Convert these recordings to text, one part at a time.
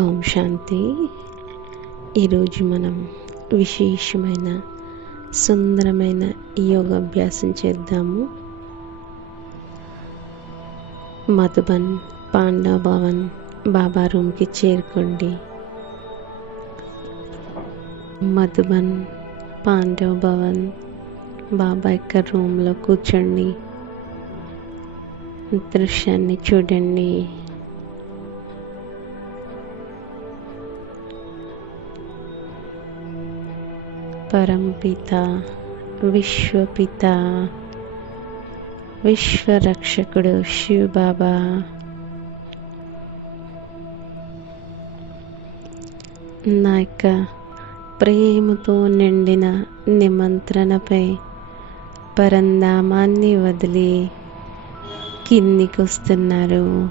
ఓం శాంతి. ఈరోజు మనం విశేషమైన సుందరమైన యోగాభ్యాసం చేద్దాము. మధుబన్ పాండవ భవన్ బాబా రూమ్కి చేరుకోండి. మధుబన్ పాండవ భవన్ బాబా యొక్క రూమ్లో కూర్చోండి. దృశ్యాన్ని చూడండి. పరంపిత, విశ్వపిత, విశ్వరక్షకుడు శివ్ బాబా నా యొక్క ప్రేమతో నిండిన నిమంత్రణపై పరంధామాన్ని వదిలి కిందికి వస్తున్నారు.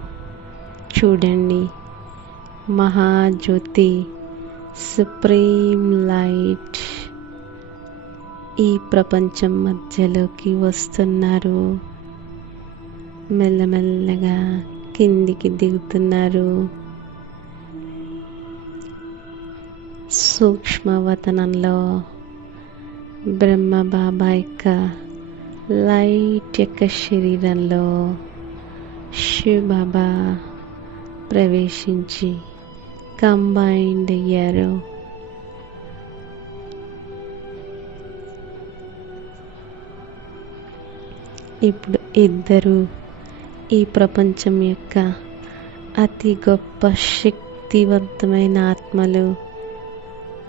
చూడండి, మహాజ్యోతి సుప్రీం లైట్ ఈ ప్రపంచం మధ్యలోకి వస్తున్నారు. మెల్లమెల్లగా కిందికి దిగుతున్నారు. సూక్ష్మవతనంలో బ్రహ్మ బాబా యొక్క లైట్ యొక్క శరీరంలో శివ్ బాబా ప్రవేశించి కంబైన్డ్ అయ్యారు. ఇప్పుడు ఇద్దరు ఈ ప్రపంచం యొక్క అతి గొప్ప శక్తివంతమైన ఆత్మలు,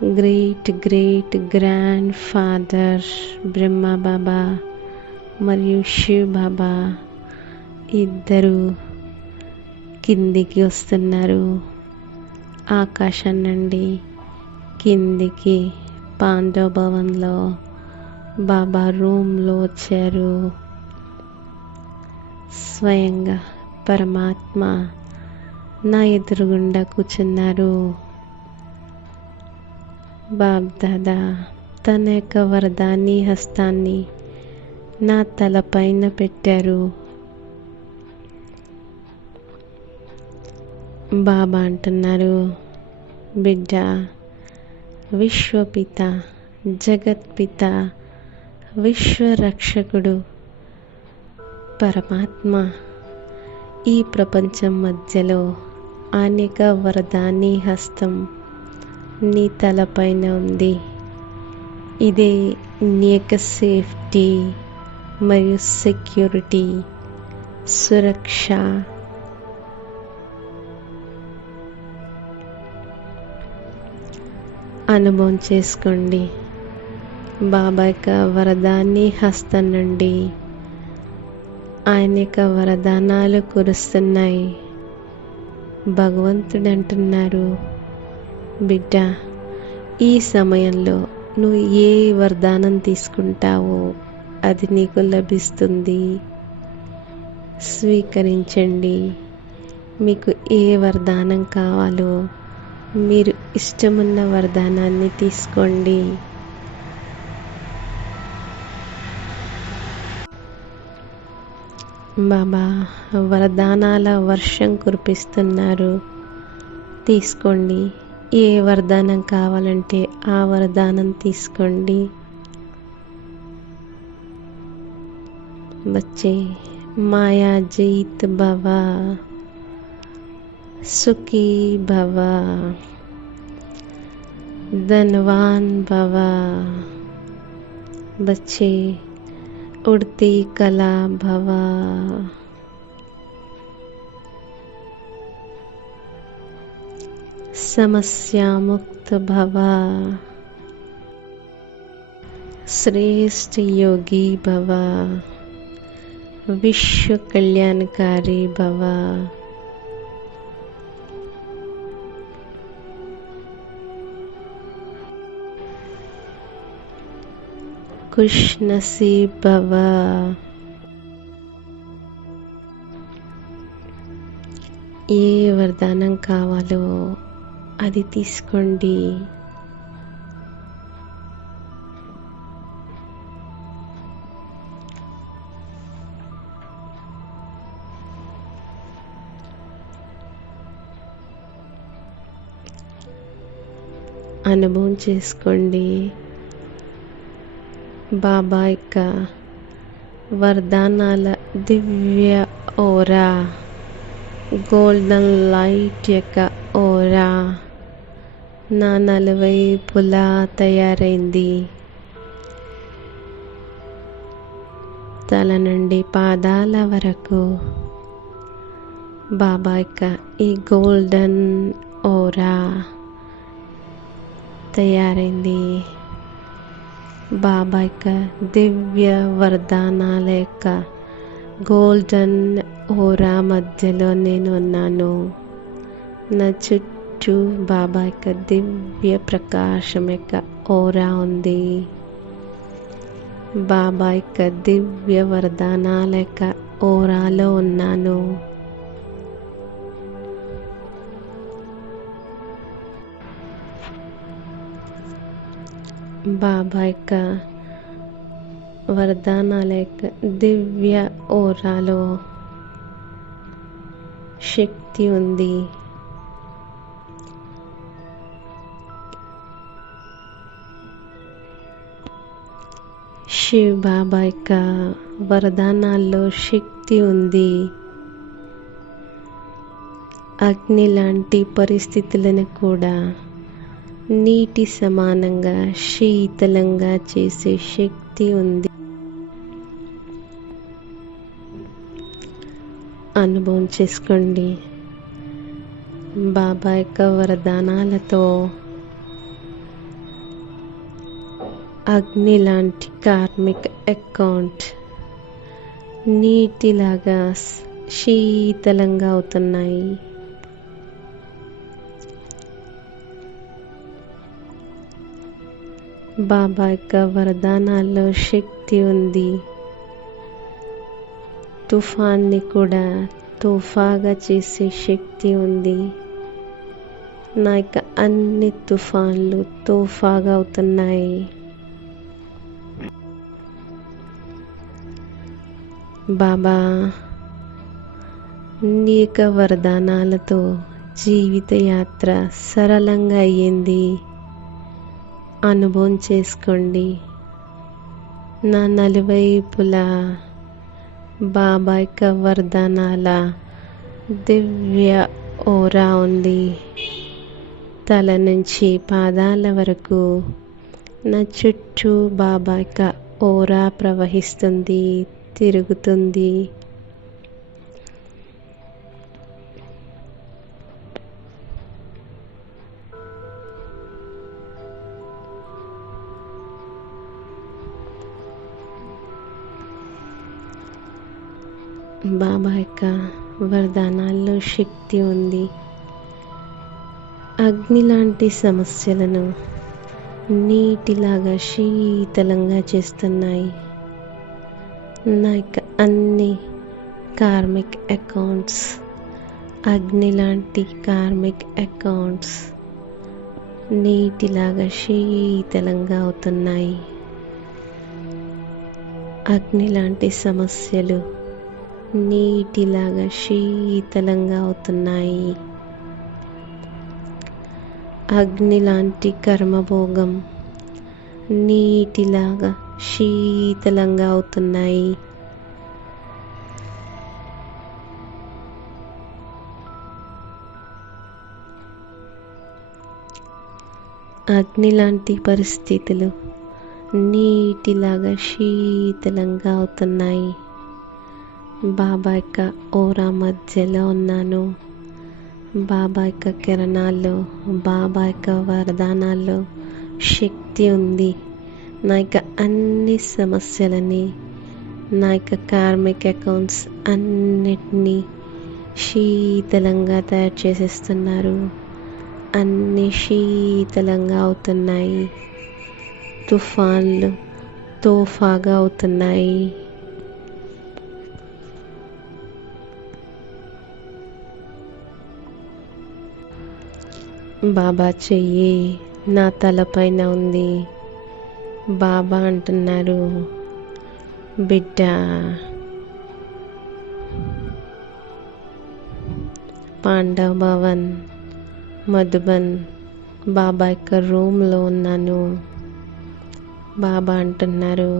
గ్రేట్ గ్రేట్ గ్రాండ్ ఫాదర్ బ్రహ్మ బాబా మరియు శివ్ బాబా ఇద్దరు కిందికి వస్తున్నారు. ఆకాశం నుండి కిందికి పాండవ భవన్లో బాబా రూమ్లో వచ్చారు. స్వయంగా పరమాత్మ నా ఎదురుగుండా కూర్చున్నారు. బాబ్దాదా తన యొక్క వరదాని హస్తాన్ని నా తలపైన పెట్టారు. బాబా అంటున్నారు, బిడ్డ, విశ్వపిత, జగత్పిత, విశ్వరక్షకుడు పరమాత్మ ఈ ప్రపంచం మధ్యలో అనేక వరదాని హస్తం నీ తలపైన ఉంది. ఇదే నీ యొక్క సేఫ్టీ మరియు సెక్యూరిటీ, సురక్ష. అనుభవం చేసుకోండి. బాబా యొక్క వరదాని హస్తం నుండి ఆయన యొక్క వరదానాలు కురుస్తున్నాయి. భగవంతుడు అంటున్నారు, బిడ్డ, ఈ సమయంలో నువ్వు ఏ వరదానం తీసుకుంటావో అది నీకు లభిస్తుంది. స్వీకరించండి. మీకు ఏ వరదానం కావాలో మీరు ఇష్టమున్న వరదానాన్ని తీసుకోండి. బాబా వరదానాల వర్షం కురిపిస్తున్నారు. తీసుకోండి. ఏ వరదానం కావాలంటే ఆ వరదానం తీసుకోండి. బచ్చే, మాయా జీత్ భవ, సుఖీ భవ, ధనవాన్ భవ. बच्चे, उड़ती कला भवा, समस्या मुक्त भवा, श्रेष्ठ योगी भवा, विश्व कल्याणकारी भवा. खुश नसीब भवा. ఏ వరదానం కావాలో అది తీసుకోండి. అనుభవం చేసుకోండి. బాబా యొక్క వరదానాల దివ్య ఓరా, గోల్డెన్ లైట్ యొక్క ఓరా నా నలువైపులా తయారైంది. తల నుండి పాదాల వరకు బాబా యొక్క ఈ గోల్డెన్ ఓరా తయారైంది. బాబా యొక్క దివ్య వరదానాల యొక్క గోల్డెన్ ఓరా మధ్యలో నేను ఉన్నాను. నా చుట్టూ బాబా యొక్క దివ్య ప్రకాశం యొక్క ఓరా ఉంది. బాబా యొక్క దివ్య వరదానాల యొక్క ఓరాలో ఉన్నాను. బాబా యొక్క వరదానాల యొక్క దివ్య ఓరాలో శక్తి ఉంది. శివ్ బాబా యొక్క వరదానాల్లో శక్తి ఉంది. అగ్ని లాంటి పరిస్థితులను కూడా నీటి సమానంగా శీతలంగా చేసే శక్తి ఉంది. అనుభవం చేసుకోండి. బాబా యొక్క వరదానాలతో అగ్ని లాంటి కార్మిక్ అకౌంట్ నీటిలాగా శీతలంగా అవుతున్నాయి. బాబా యొక్క వరదానాల్లో శక్తి ఉంది. తుఫాన్ని కూడా తుఫాగా చేసే శక్తి ఉంది. నా యొక్క అన్ని తుఫాన్లు తుఫాగా అవుతున్నాయి. బాబా నీ యొక్క వరదానాలతో జీవిత యాత్ర సరళంగా అయ్యింది. అనుభవం చేసుకోండి. నా నలువైపులా బాబా యొక్క వరదానాల దివ్య ఓరా ఉంది. తల నుంచి పాదాల వరకు నా చుట్టూ బాబా యొక్క ఓరా ప్రవహిస్తుంది, తిరుగుతుంది. బాబా యొక్క వరదానాల్లో శక్తి ఉంది. అగ్ని లాంటి సమస్యలను నీటిలాగా శీతలంగా చేస్తున్నాయి. నా యొక్క అన్ని కార్మిక్ అకౌంట్స్ అగ్ని లాంటి కార్మిక్ అకౌంట్స్ నీటిలాగా శీతలంగా అవుతున్నాయి. అగ్ని లాంటి సమస్యలు నీటిలాగా శీతలంగా అవుతున్నాయి. అగ్ని లాంటి కర్మభోగం నీటిలాగా శీతలంగా అవుతున్నాయి. అగ్ని లాంటి పరిస్థితులు నీటిలాగా శీతలంగా అవుతున్నాయి. బాబా యొక్క ఓరా మధ్యలో ఉన్నాను. బాబా యొక్క కిరణాల్లో, బాబా యొక్క వరదానాల్లో శక్తి ఉంది. నా యొక్క అన్ని సమస్యలని, నా యొక్క కార్మిక్ అకౌంట్స్ అన్నిటినీ శీతలంగా తయారు చేసేస్తున్నారు. అన్ని శీతలంగా అవుతున్నాయి. తుఫాన్లు తోఫాగా అవుతున్నాయి. బాబా చెయ్యి నా తలపైన ఉంది. బాబా అంటున్నారు, బిడ్డ పాండవ్ భవన్, మధుబన్, బాబా యొక్క రూమ్లో ఉన్నాను. బాబా అంటున్నారు,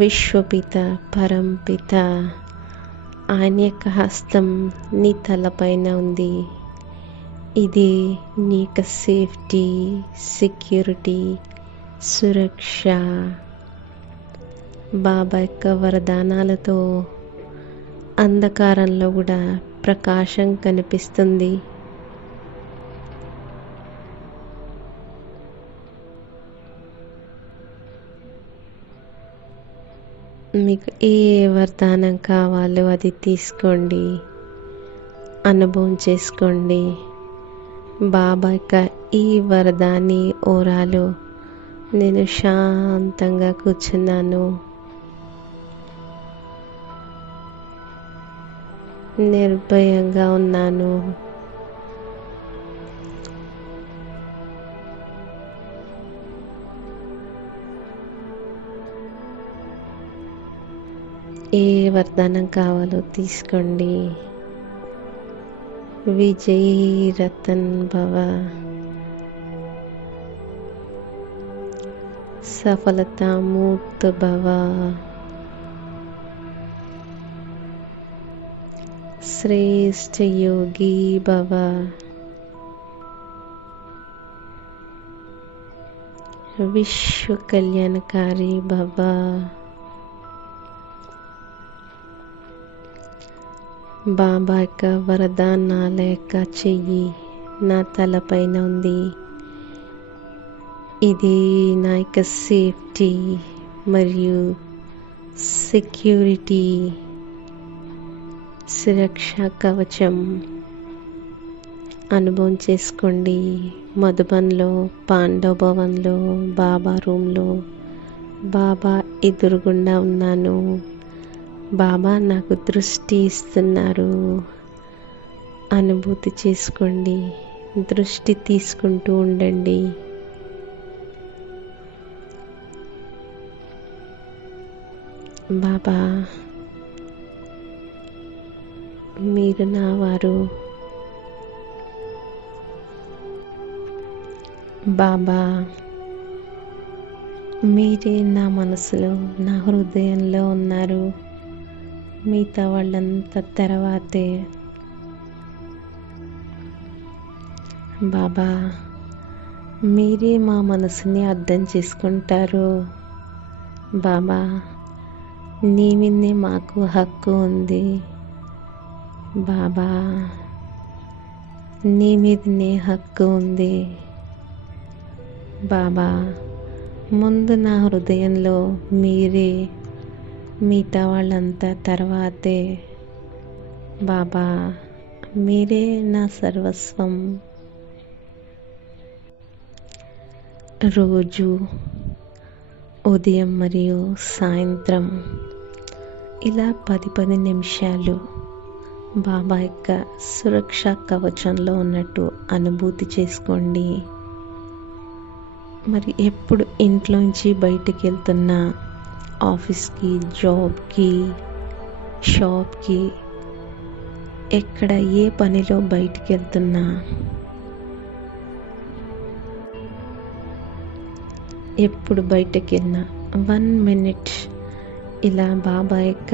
విశ్వపిత పరంపిత ఆయన యొక్క హస్తం నీ తలపైన ఉంది. ఇది నీ యొక్క సేఫ్టీ, సెక్యూరిటీ, సురక్ష. బాబా యొక్క వరదానాలతో అంధకారంలో కూడా ప్రకాశం కనిపిస్తుంది. మీకు ఏ వరదానం కావాలో అది తీసుకోండి, అనుభవం చేసుకోండి. బాబా యొక్క ఈ వరదాని ఓరాలో నేను శాంతంగా కూర్చున్నాను. నిర్భయంగా ఉన్నాను. ఏ వరదానం కావాలో తీసుకోండి. విజయీ రతన్ భవ, సఫలతామూర్త భవ, శ్రేష్ఠ యోగి భవ, విశ్వ కళ్యాణకారి భవ. బాబా యొక్క వరదానాల యొక్క చెయ్యి నా తలపైన ఉంది. ఇది నా యొక్క సేఫ్టీ మరియు సెక్యూరిటీ, సురక్షా కవచం. అనుభవం చేసుకోండి. మధుబన్లో, పాండవ భవన్లో, బాబా రూమ్లో బాబా ఎదురుగుండా ఉన్నాను. బాబా నాకు దృష్టి ఇస్తున్నారు. అనుభూతి చేసుకోండి. దృష్టి తీసుకుంటూ ఉండండి. బాబా మీరు నా వారు. బాబా మీరే నా మనసులో, నా హృదయంలో ఉన్నారు. మిగతా వాళ్ళంతా తర్వాతే. బాబా మీరే మా మనసుని అర్థం చేసుకుంటారు. బాబా నీ మీదనే మాకు హక్కు ఉంది. బాబా నీ మీదనే హక్కు ఉంది. బాబా ముందు నా హృదయంలో మీరే, మిగతా వాళ్ళంతా తర్వాతే. బాబా మీరే నా సర్వస్వం. రోజు ఉదయం మరియు సాయంత్రం ఇలా 10 నిమిషాలు బాబా యొక్క సురక్షా కవచంలో ఉన్నట్టు అనుభూతి చేసుకోండి. మరి ఎప్పుడు ఇంట్లోంచి బయటికి వెళ్తున్నా, ఆఫీస్కి, జాబ్కి, షాప్కి, ఎక్కడ ఏ పనిలో బయటికి వెళ్తున్నా, ఎప్పుడు బయటకు వెళ్ళినా 1 మినిట్ ఇలా బాబా యొక్క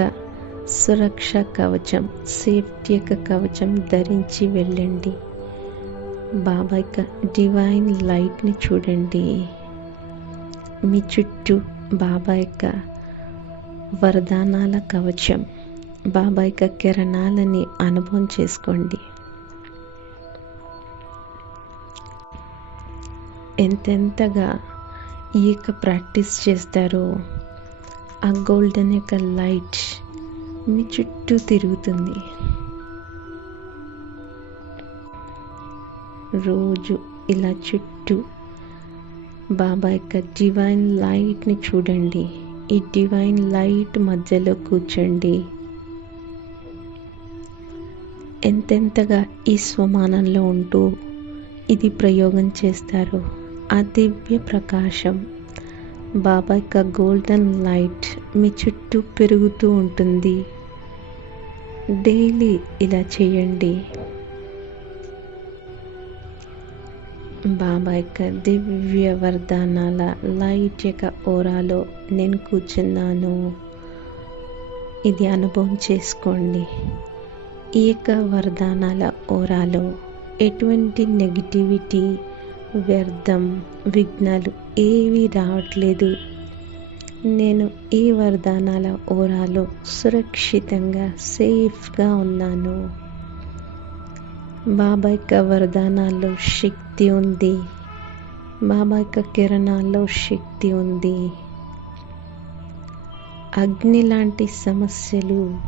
సురక్ష కవచం, సేఫ్టీ యొక్క కవచం ధరించి వెళ్ళండి. బాబా యొక్క డివైన్ లైట్ని చూడండి. మీ చుట్టూ బాబా యొక్క వరదానాల కవచం, బాబా యొక్క కిరణాలని అనుభవం చేసుకోండి. ఎంతెంతగా ఈ యొక్క ప్రాక్టీస్ చేస్తారో ఆ గోల్డెన్ యొక్క లైట్ మీ చుట్టూ తిరుగుతుంది. రోజు ఇలా చుట్టూ బాబా యొక్క డివైన్ లైట్ని చూడండి. ఈ డివైన్ లైట్ మధ్యలో కూర్చోండి. ఎంతెంతగా ఈ స్వమానంలో ఉంటూ ఇది ప్రయోగం చేస్తారు, ఆ దివ్య ప్రకాశం బాబా యొక్క గోల్డెన్ లైట్ మీ చుట్టూ పెరుగుతూ ఉంటుంది. డైలీ ఇలా చేయండి. బాబా యొక్క దివ్య వరదానాల లైట్ యొక్క ఓరాలో నేను కూర్చున్నాను. ఇది అనుభవం చేసుకోండి. ఈ యొక్క వరదానాల ఓరాలో ఎటువంటి నెగిటివిటీ, వ్యర్థం, విఘ్నాలు ఏవి రావట్లేదు. నేను ఈ వరదానాల ఓరాలో సురక్షితంగా సేఫ్గా ఉన్నాను. బాబా యొక్క వరదానాల్లో శక్తి ఉంది. బాబా యొక్క కిరణాల్లో శక్తి ఉంది. అగ్ని లాంటి సమస్యలు,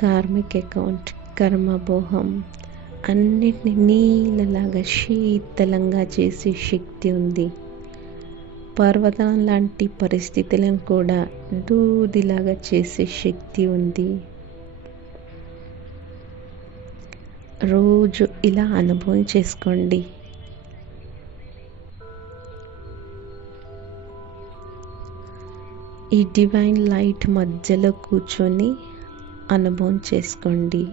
కార్మిక్ అకౌంట్, కర్మబోహం అన్నిటిని నీళ్ళలాగా శీతలంగా చేసే శక్తి ఉంది. పర్వతం లాంటి పరిస్థితులను కూడా దూదిలాగా చేసే శక్తి ఉంది. రోజు ఇలా అనుభవం చేసుకోండి. ఈ డివైన్ లైట్ మధ్యలో కూర్చొని అనుభవం చేసుకోండి.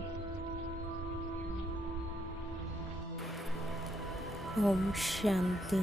ఓం శాంతి.